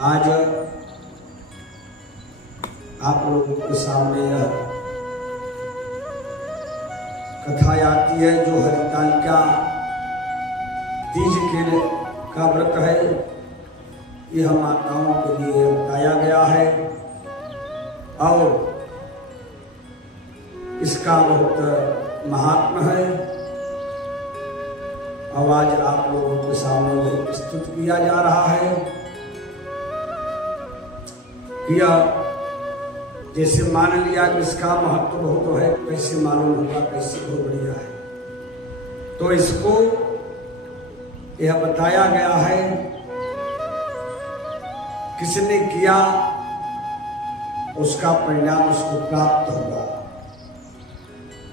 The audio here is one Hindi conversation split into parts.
आज आप लोगों के सामने यह कथा आती है जो हरितालिका तीज का व्रत है। यह माताओं के लिए बताया गया है और इसका बहुत महात्मा है। और आज आप लोगों के सामने प्रस्तुत किया जा रहा है। यह जैसे मान लिया कि इसका महत्व बहुत है, कैसे मालूम होगा, कैसे बहुत बढ़िया है। तो इसको यह बताया गया है किसने किया उसका परिणाम उसको प्राप्त होगा।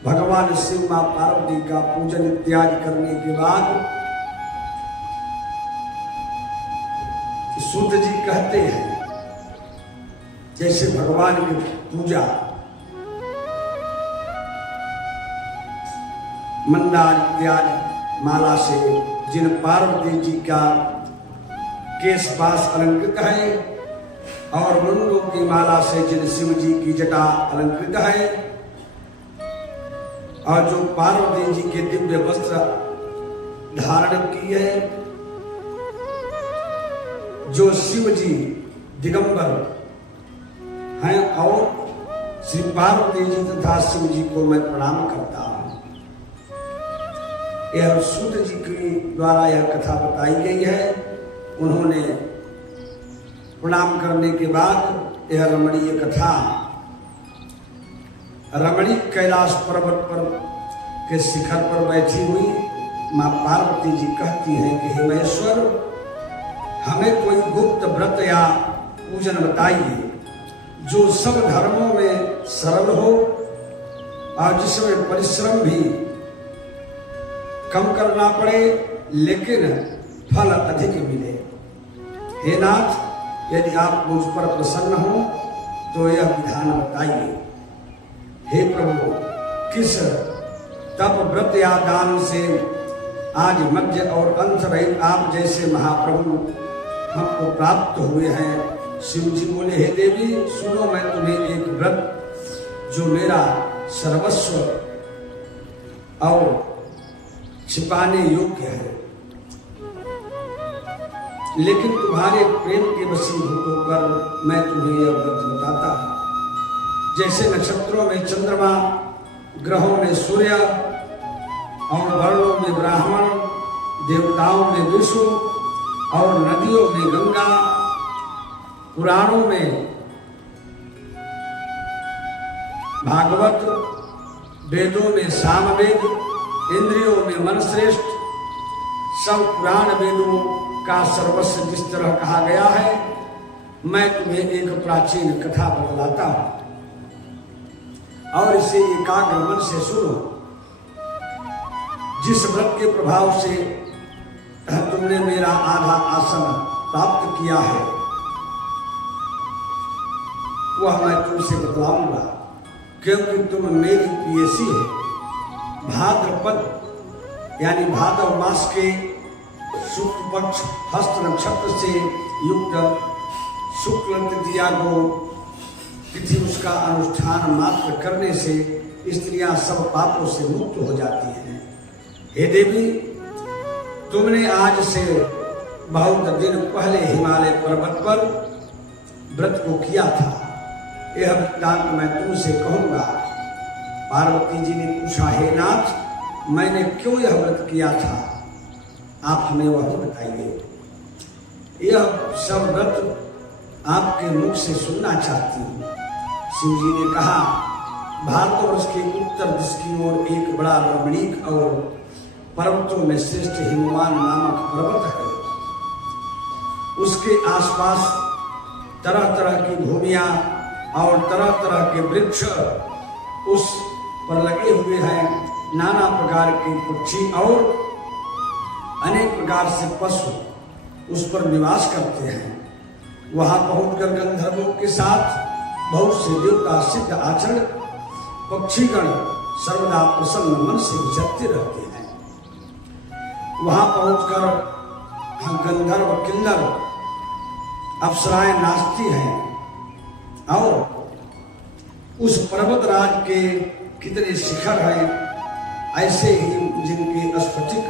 भगवान शिव मां पार्वती का पूजन इत्यादि करने के बाद सूत जी कहते हैं जैसे भगवान की पूजा मंदार इत्यादि माला से जिन पार्वती जी का केश पास अलंकृत है और मुंडों की माला से जिन शिव जी की जटा अलंकृत है और जो पार्वती जी के दिव्य वस्त्र धारण किए, जो शिव जी दिगंबर हैं और श्री पार्वती जी तथा शिव जी को मैं प्रणाम करता हूं। यह सूत जी के द्वारा यह कथा बताई गई है। उन्होंने प्रणाम करने के बाद यह रमणीय कथा रमणी कैलाश पर्वत पर के शिखर पर बैठी हुई मां पार्वती जी कहती हैं कि हे महेश्वर, हमें कोई गुप्त व्रत या पूजन बताइए जो सब धर्मों में सरल हो और जिसमें परिश्रम भी कम करना पड़े लेकिन फल अधिक मिले। हे नाथ, यदि आप मुझ पर प्रसन्न हो तो यह विधान बताइए। हे प्रभु, किस तप व्रत या दान से आज मध्य और अंत रहित आप जैसे महाप्रभु हमको प्राप्त हुए हैं। शिव जी बोले, हे देवी सुनो, मैं तुम्हें एक व्रत जो मेरा सर्वस्व और छिपाने योग्य है लेकिन तुम्हारे प्रेम के वशीभूत होकर मैं तुम्हें यह व्रत बताता हूं। जैसे नक्षत्रों में चंद्रमा, ग्रहों में सूर्य और वर्णों में ब्राह्मण, देवताओं में विष्णु और नदियों में गंगा, पुराणों में भागवत, वेदों में सामवेद, इंद्रियों में मन श्रेष्ठ, सब पुराण वेदों का सर्वस्व जिस तरह कहा गया है, मैं तुम्हें एक प्राचीन कथा बतलाता हूं और इसे एकाग्र मन से सुनो। जिस व्रत के प्रभाव से तुमने मेरा आधा आसन प्राप्त किया है वह मैं तुमसे बतलाऊंगा, क्योंकि तुम मेरी प्रियसी हो। भाद्रपद यानी भाद्र मास के शुक्ल पक्ष हस्त नक्षत्र से युक्त शुक्ल तृतीया को तिथि उसका अनुष्ठान मात्र करने से स्त्रियां सब पापों से मुक्त हो जाती हैं। हे देवी, तुमने आज से बहुत दिन पहले हिमालय पर्वत पर व्रत को किया था। यह वृत्तांत मैं तुमसे कहूंगा। पार्वती जी ने पूछा, हे नाथ, मैंने क्यों यह व्रत किया था, आप हमें वह बताइए। यह सब व्रत आपके मुख से सुनना चाहती हूँ। शिव जी ने कहा, भारतवर्ष के उत्तर दिश की ओर एक बड़ा रमणीक और पर्वतों में श्रेष्ठ हिमवान नामक पर्वत है। उसके आसपास तरह तरह की भूमियां और तरह तरह के वृक्ष उस पर लगे हुए हैं। नाना प्रकार के पक्षी और अनेक प्रकार से पशु उस पर निवास करते हैं। वहां पहुंचकर गंधर्वों के साथ बहुत से देवता सिद्ध आचरण पक्षीगण सर्वदा प्रसन्न मन से विचरते रहते हैं। वहां पहुंचकर गंधर्व किन्नर अप्सराएं नाचती हैं और उस पर्वत राज के कितने शिखर हैं, ऐसे ही जिनके स्फटिक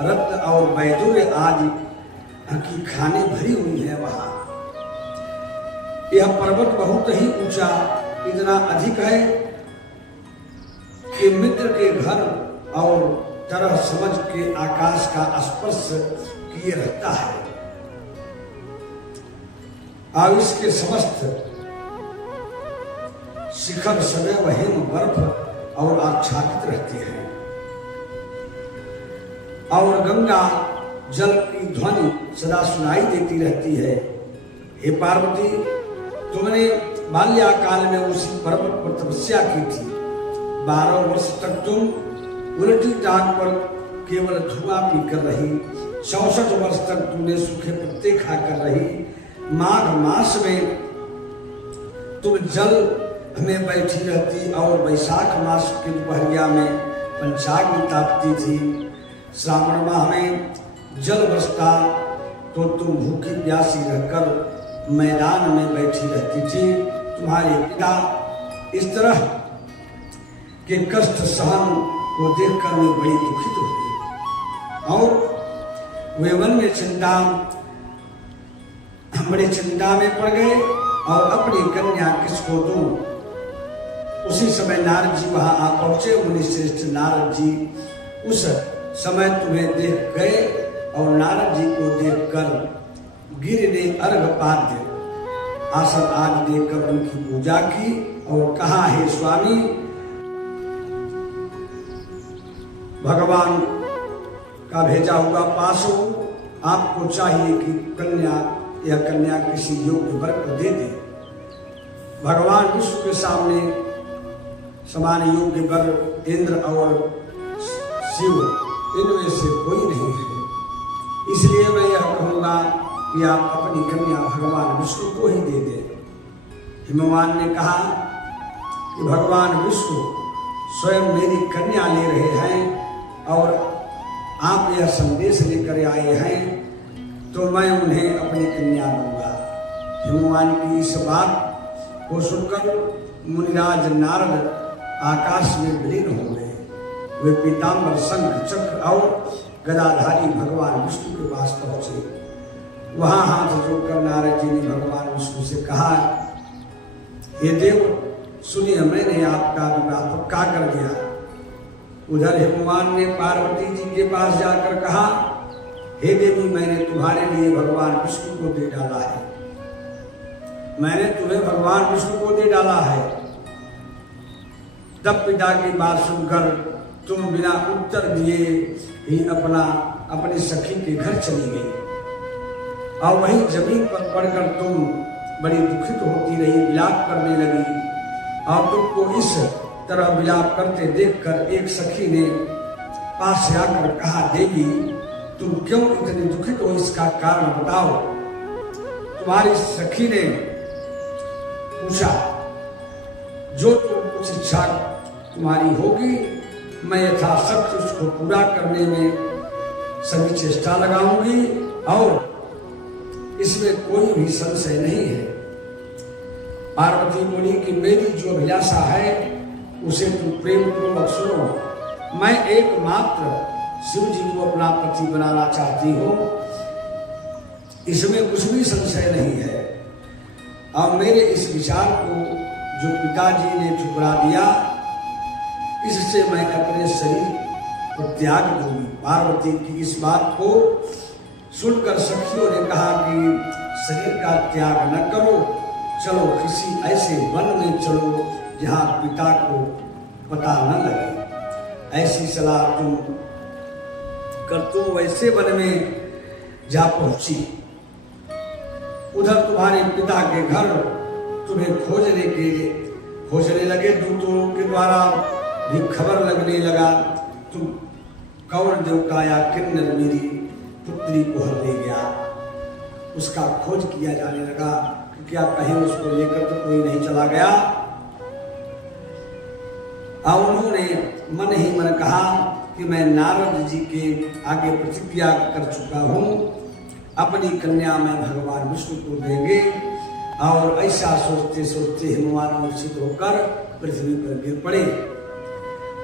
रत्न और वैदुर्य आदि की खाने भरी हुई है वहां। यह पर्वत बहुत ही ऊंचा, इतना अधिक है कि मित्र के घर और तरह समझ के आकाश का स्पर्श किए रहता है और इसके समस्त शिखर सदैव हिम बर्फ और आच्छादित रहते हैं और गंगा जल की ध्वनि सदा सुनाई देती रहती है। हे पार्वती, तुमने बाल्याकाल में उसी पर्वत पर तपस्या की थी। 12 वर्ष तक तुम उल्टी टांग पर केवल धुआं पी कर रही। 64 वर्ष तक तुमने सूखे पत्ते खाकर रही। माघ मास में तुम जल में बैठी रहती और वैशाख मास की दोपहरिया में पंचाग्नि तापती थी। श्रावण माह में जल बरसता तो तुम भूखी प्यासी रहकर मैदान में बैठी रहती थी। तुम्हारे पिता इस तरह के कष्ट सहन को देखकर मैं बड़ी दुखित हुई और वे मन में बड़ी चिंता में पड़ गए और अपनी कन्या किसको दूं। उसी समय नारद जी वहां आ पहुंचे। मुनि श्रेष्ठ नारद जी उस समय तुम्हें देख गए और नारद जी को देखकर गिर ने अर्घपाद्य आसन आदि देकर उनकी पूजा की और कहा, हे स्वामी, भगवान का भेजा हुआ पासो, आपको चाहिए कि कन्या किसी योग्य वर को दे दे। भगवान विष्णु के सामने समान योग्य वर इंद्र और शिव इनमें से कोई नहीं है। इसलिए मैं यह कहूंगा कि आप अपनी कन्या भगवान विष्णु को ही दे दें। हिमवान ने कहा कि भगवान विष्णु स्वयं मेरी कन्या ले रहे हैं और आप यह संदेश लेकर आए हैं तो मैं उन्हें अपनी कन्या दूंगा। हिमवान की इस बात को सुनकर मुनिराज नारद आकाश में विलीन हो गए। वे पीताम्बर शंख चक्र और गदाधारी भगवान विष्णु के पास पहुंचे। वहां हाथ जोड़कर नारद जी ने भगवान विष्णु से कहा, हे देव, सुनिए, मैंने आपका विवाह पक्का कर दिया। उधर हिमवान ने पार्वती जी के पास जाकर कहा, हे देवी, मैंने तुम्हारे लिए भगवान विष्णु को दे डाला है। मैंने तुम्हें भगवान विष्णु को दे डाला है। तब पिता की बात सुनकर तुम बिना उत्तर दिए ही अपनी सखी के घर चली गई और वहीं जमीन पर पड़कर तुम बड़ी दुखित होती रही, विलाप करने लगी। और तुमको इस तरह विलाप करते देखकर एक सखी ने पास से आकर कहा, देवी, तुम क्यों इतनी दुखित हो, इसका कारण बताओ। तुम्हारी सखी ने पूछा, जो तुम कुछ इच्छा तुम्हारी होगी, मैं यथाशक्ति उसको पूरा करने में सभी चेष्टा लगाऊंगी और इसमें कोई भी संशय नहीं है। पार्वती बोली कि मेरी जो अभिलाषा है उसे तुम प्रेम पूर्वक सुनो। मैं एकमात्र शिव जी को अपना पति बनाना चाहती हूँ, इसमें कुछ भी संशय नहीं है। और मेरे इस विचार को जो पिताजी ने ठुकरा दिया, इससे मैं अपने शरीर को त्याग दूंगी। पार्वती की इस बात को सुनकर सखियों ने कहा कि शरीर का त्याग न करो, चलो किसी ऐसे वन में चलो जहाँ पिता को पता न लगे। ऐसी सलाह तुम कर तुम वैसे वन में जा पहुंची। उधर तुम्हारे पिता के घर तुम्हें खोजने लगे। दूतों के द्वारा भी खबर लगने लगा, तुम कौन देवता या किन्नर मेरी पुत्री को हर ले गया। उसका खोज किया जाने लगा कि क्या कहीं उसको लेकर तो कोई नहीं चला गया। और उन्होंने मन ही मन कहा कि मैं नारद जी के आगे प्रतिज्ञा कर चुका हूँ अपनी कन्या में भगवान विष्णु को देंगे। और ऐसा सोचते सोचते हिमवान मूर्छित होकर पृथ्वी पर गिर पड़े।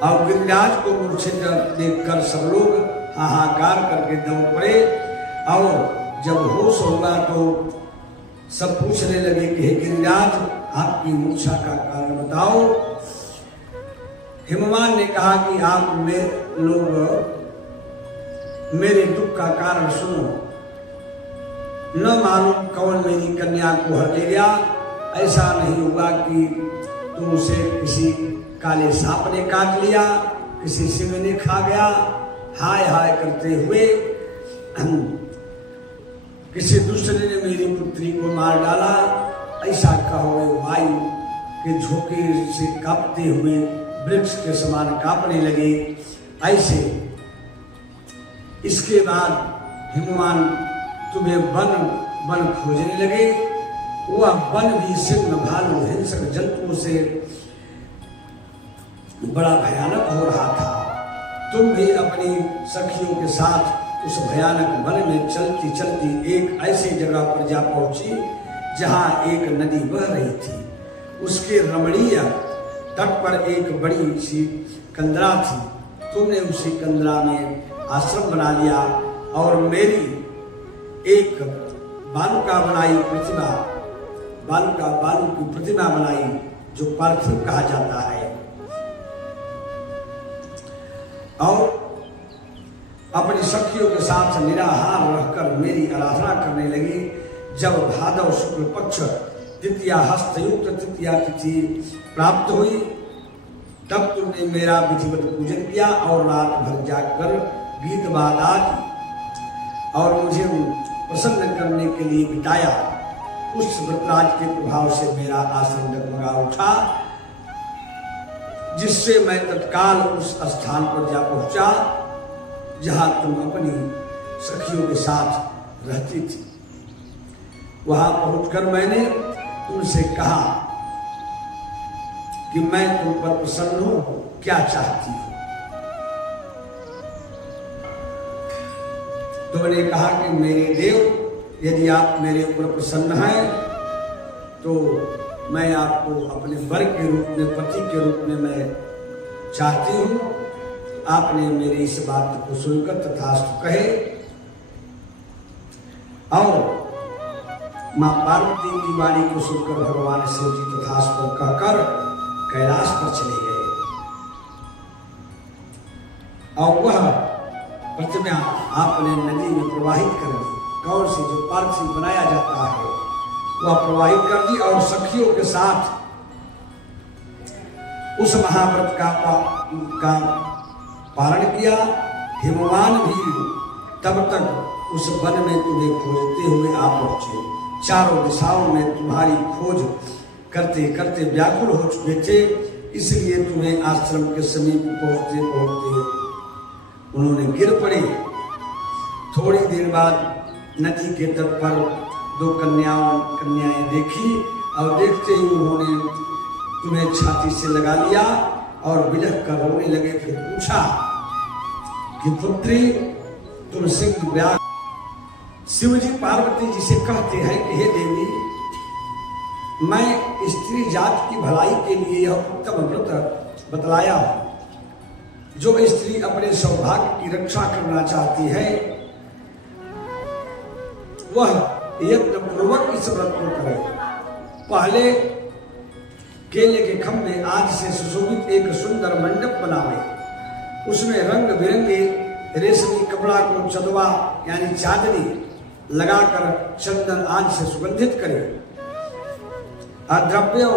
और गिरिराज को मूर्छित देखकर सब लोग हाहाकार करके दौड़ पड़े। और जब होश होगा तो सब पूछने लगे कि हे गिरिराज, आपकी मूर्छा का कारण बताओ। हिमवान ने कहा कि आप लोग मेरे दुख का कारण सुनो। न मालूम कौन मेरी कन्या को हर ले गया। ऐसा नहीं हुआ कि तुम उसे किसी काले सांप ने काट लिया, किसी सिंह ने खा गया। हाय हाय करते हुए किसी दूसरे ने मेरी पुत्री को मार डाला। ऐसा कहो वायु के झोंके से कांपते हुए वृक्ष के समान कांपने लगे। ऐसे इसके बाद हिमवान तुम्हें वन खोजने लगे। वह वन भी सिंह, भालू, हिंसक जंतुओं से बड़ा भयानक हो रहा था। तुम भी अपनी सखियों के साथ उस भयानक वन में चलती चलती एक ऐसी जगह पर जा पहुंची जहां एक नदी बह रही थी। उसके रमणीय तट पर एक बड़ी सी कंदरा थी। तुमने उसी कंदरा में आश्रम बना लिया और मेरी एक बालुका बनाई प्रतिमा, बालू की प्रतिमा बनाई जो पार्थिव कहा जाता है। और अपनी सखियों के साथ निराहार रहकर मेरी आराधना करने लगी। जब भादव शुक्ल पक्ष तृतीया हस्तयुक्त तृतीया तिथि प्राप्त हुई तब तुमने मेरा विधिवत पूजन किया और रात भर जाकर गीत वाद और मुझे प्रसन्न करने के लिए बिताया। उस व्रतराज के प्रभाव से मेरा आसन डगमगा उठा, जिससे मैं तत्काल उस स्थान पर जा पहुंचा जहां तुम अपनी सखियों के साथ रहती थी। वहां पहुंचकर मैंने तुमसे कहा कि मैं तुम पर प्रसन्न हूं, क्या चाहती हो? तुमने कहा कि मेरे देव, यदि आप मेरे ऊपर प्रसन्न हैं तो मैं आपको अपने वर के रूप में, पति के रूप में मैं चाहती हूं। आपने मेरी इस बात को सुनकर तथास्तु कहे और मां पार्वती की वाणी को सुनकर भगवान शिव जी तथास्तु कहकर कैलाश पर चले गए। और वह प्रतिमा आपने नदी में प्रवाहित कर दी। कौन सी जो पार्थिव बनाया जाता है वह प्रवाहित कर दी और सखियों के साथ उस महाव्रत का पारण किया। हिमवान भी तब तक उस वन में तुम्हें खोजते हुए आ पहुंचे। चारों दिशाओं में तुम्हारी खोज करते करते व्याकुल हो चुके थे। इसलिए तुम्हें आश्रम के समीप पहुंचते पहुंचते उन्होंने गिर पड़े। थोड़ी देर बाद नदी के तट पर दो कन्याएं देखी और देखते ही उन्होंने तुम्हें छाती से लगा लिया और बिलख कर रोने लगे। फिर पूछा कि पुत्री, तुम सिंह व्याघ्र। शिवजी पार्वती जी से कहते हैं कि हे देवी, मैं स्त्री जात की भलाई के लिए यह उत्तम व्रत बतलाया हूं। जो स्त्री अपने सौभाग्य की रक्षा करना चाहती है वह यत्न पूर्वक इस व्रत को करे। पहले केले के खंभे आज से सुशोभित एक सुंदर मंडप बनावे। उसमें रंग बिरंगे रेशमी कपड़ा को चदवा यानी चादरी लगाकर चंदन आज से सुगंधित करे। द्रव्यों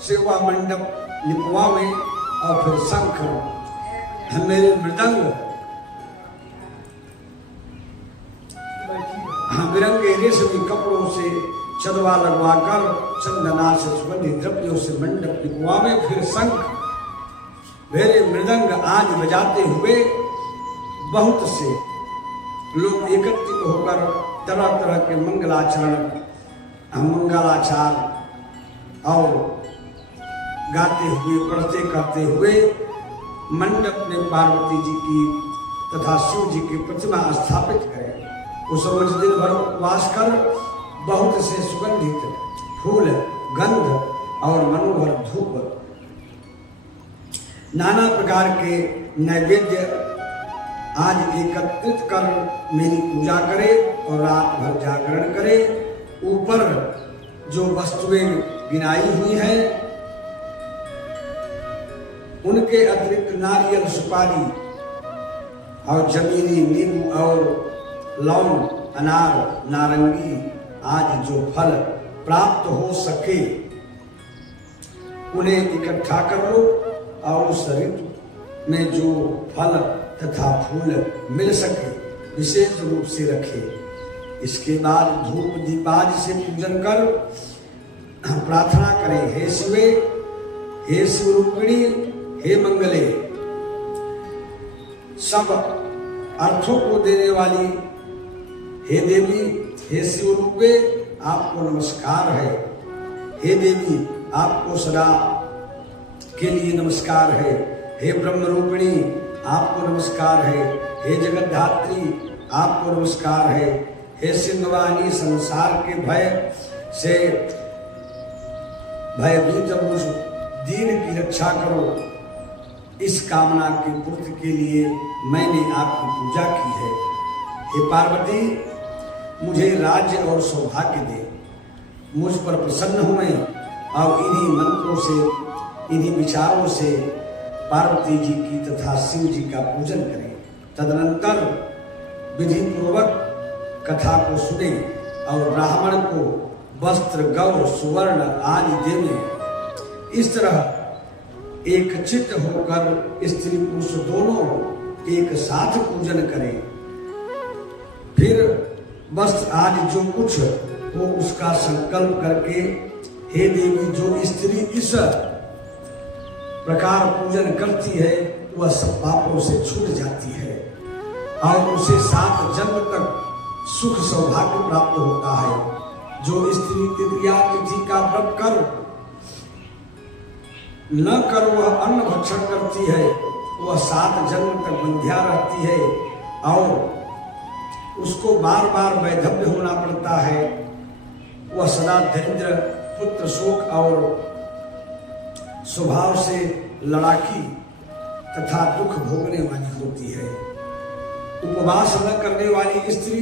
से वह मंडप लिपवावे और फिर शंख, मेरे मृदंग, बिरंगे रेशमी कपड़ों से चदवा लगवाकर चंदना से सुगंधित द्रव्यों से मंडप लिपवावे। फिर शंख, मेरे मृदंग आज बजाते हुए बहुत से लोग एकत्रित होकर तरह तरह के मंगलाचार और गाते हुए, पढ़ते करते हुए मंडप में पार्वती जी की तथा शिव जी की प्रतिमा स्थापित करें। उस रोज दिन भर उपवास कर बहुत से सुगंधित फूल, गंध और मनोहर धूप, नाना प्रकार के नैवेद्य आज एकत्रित कर मेरी पूजा करे और रात भर जागरण करे। ऊपर जो वस्तुएं गिनाई हुई हैं उनके अतिरिक्त नारियल, सुपारी और जमीनी नींबू और लौंग, अनार, नारंगी आदि जो फल प्राप्त हो सके उन्हें इकट्ठा कर लो और उस ऋतु में जो फल तथा फूल मिल सके विशेष रूप से रखे। इसके बाद धूप दीपादि से पूजन कर प्रार्थना करें, हे शिवे, हे शिव रूपिणी, हे मंगले, सब अर्थों को देने वाली हे देवी, हे शिव रूपे आपको नमस्कार है। हे देवी आपको सदा के लिए नमस्कार है। हे ब्रह्म रूपिणी आपको नमस्कार है। हे जगद्धात्री आपको नमस्कार है। हे सिंहवाहिनी संसार के भय से भयभीत मुझ दीन की रक्षा करो। इस कामना की पूर्ति के लिए मैंने आपकी पूजा की है। हे पार्वती मुझे राज्य और सौभाग्य दे, मुझ पर प्रसन्न हुए और इन्हीं मंत्रों से, इन्हीं विचारों से पार्वती जी की तथा शिव जी का पूजन करें। तदनंतर विधि पूर्वक कथा को सुने और ब्राह्मण को वस्त्र, गौ, सुवर्ण आदि देने। इस तरह एक चित्त होकर स्त्री पुरुष दोनों एक साथ पूजन करें। फिर वस्त्र आदि जो कुछ हो उसका संकल्प करके, हे देवी जो स्त्री इस प्रकार पूजन करती है वह सब पापों से छूट जाती है और उसे 7 जन्म तक सुख सौभाग्य प्राप्त होता है। जो स्त्री तृतीया तिथि का व्रत कर न कर वह अन्न भक्षण करती है, वह 7 जन्म तक बंध्या रहती है और उसको बार बार वैधव्य होना पड़ता है। वह सदा दरिद्र, पुत्र शोक और स्वभाव से लड़ाकी तथा दुख भोगने वाली होती है। उपवास न करने वाली स्त्री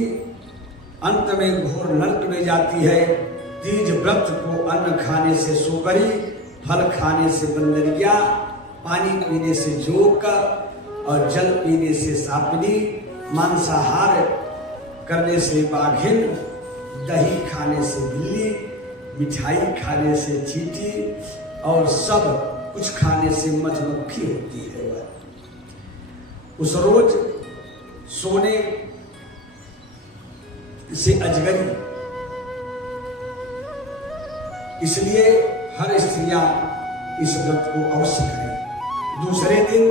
अंत में घोर नरक में जाती है। तीज व्रत को अन्न खाने से सोकरी, फल खाने से बंदरिया, पानी पीने से जोक और जल पीने से सापनी, मांसाहार करने से बाघिन, दही खाने से बिल्ली, मिठाई खाने से चींटी और सब कुछ खाने से मधुमक्खी होती है। उस रोज सोने से अजगरी, इसलिए हर स्त्रियां इस व्रत को अवश्य करें। दूसरे दिन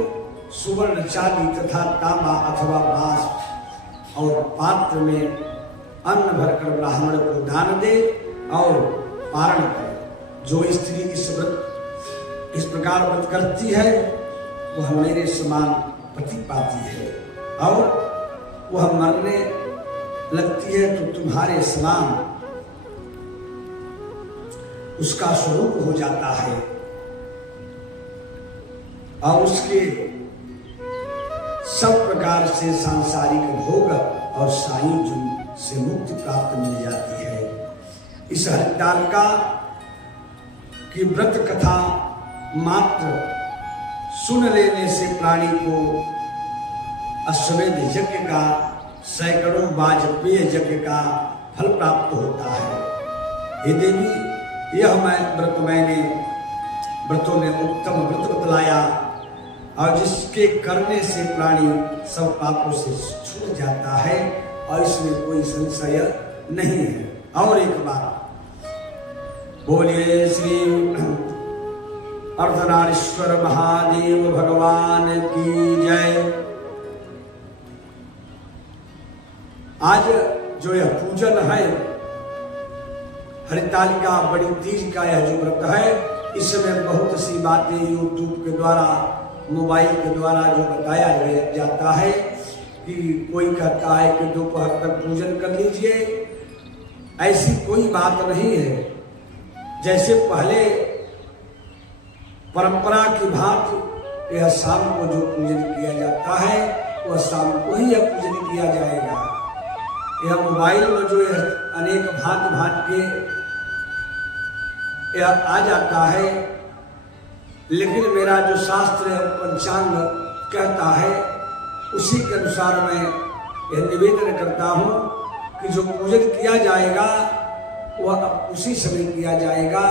सुवर्ण, चांदी तथा तांबा अथवा बांस और पात्र में अन्न भरकर ब्राह्मण को दान दे और पारण करे। जो स्त्री इस प्रकार व्रत करती है वह मेरे समान पति पाती है और वह मरने लगती है तो तुम्हारे समान उसका स्वरूप हो जाता है और उसके सब प्रकार से सांसारिक भोग और सायुज्य से मुक्ति प्राप्त मिल जाती है। इस हरितालिका की व्रत कथा मात्र सुन लेने से प्राणी को अश्वमेध यज्ञ का, सैकड़ों वाजपेय यज्ञ का फल प्राप्त होता है। हे देवी, यह मैंने व्रतों ने उत्तम व्रत बतलाया और जिसके करने से प्राणी सब पापों से छूट जाता है और इसमें कोई संशय नहीं है। और एक बार बोलिए श्री अर्धनारीश्वर महादेव भगवान की जय। आज जो यह पूजन है हरितालिका बड़ी तीज का यह जो व्रत है, इसमें बहुत सी बातें यूट्यूब के द्वारा, मोबाइल के द्वारा जो बताया जाता है कि कोई कहता है कि दोपहर तक पूजन कर लीजिए, ऐसी कोई बात नहीं है। जैसे पहले परंपरा की भांति यह शाम को जो पूजन किया जाता है वह शाम को ही यह पूजन किया जाएगा। यह मोबाइल में जो अनेक भांति भांति के यह आ जाता है, लेकिन मेरा जो शास्त्र पंचांग कहता है उसी के अनुसार मैं यह निवेदन करता हूँ कि जो पूजन किया जाएगा वह उसी समय किया जाएगा।